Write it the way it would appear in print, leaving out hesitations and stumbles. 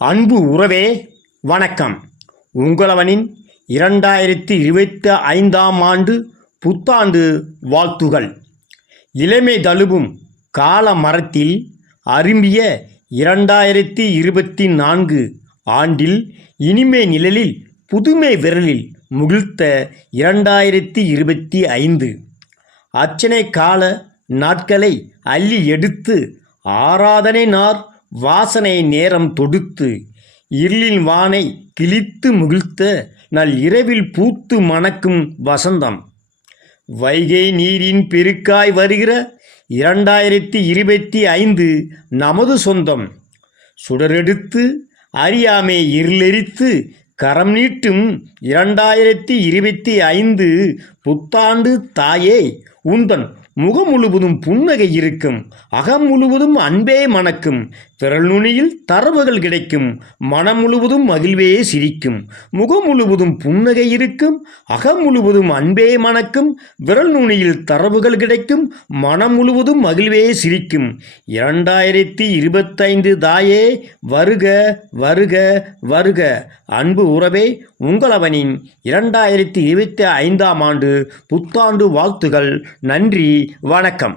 அன்பு உறவே வணக்கம். உங்களவனின் 2025ஆம் ஆண்டு புத்தாண்டு வாழ்த்துகள். இளமை தழுவும் கால மரத்தில் அரும்பிய 2024 ஆண்டில் இனிமை நிழலில் புதுமை விரலில் முகிழ்த்த 2025 அர்ச்சனை கால நாட்களை அள்ளி எடுத்து ஆராதனை நார் வாசனை நேரம் தொடுத்து இருளின் வானை கிழித்து முகிழ்த்த நல் இரவில் பூத்து மணக்கும் வசந்தம். வைகை நீரின் பெருக்காய் வருகிற 2025 நமது சொந்தம். சுடரெடுத்து அறியாமை இருளெரித்து கரம் நீட்டும் 2025 புத்தாண்டு தாயே, உந்தன் முகம் முழுவதும் புன்னகை இருக்கும், அகம் முழுவதும் அன்பே மணக்கும், விரல் நுனியில் தரவுகள் கிடைக்கும், மனம் முழுவதும் மகிழ்வே சிரிக்கும். முகம் முழுவதும் புன்னகை இருக்கும், அகம் முழுவதும் அன்பே மணக்கும், விரல் நுனியில் தரவுகள் கிடைக்கும், மனம் முழுவதும் மகிழ்வே சிரிக்கும். 2025 தாயே, வருக வருக வருக. அன்பு உறவே, உங்களவனின் 2025ஆம் ஆண்டு புத்தாண்டு வாழ்த்துகள். நன்றி, வணக்கம்.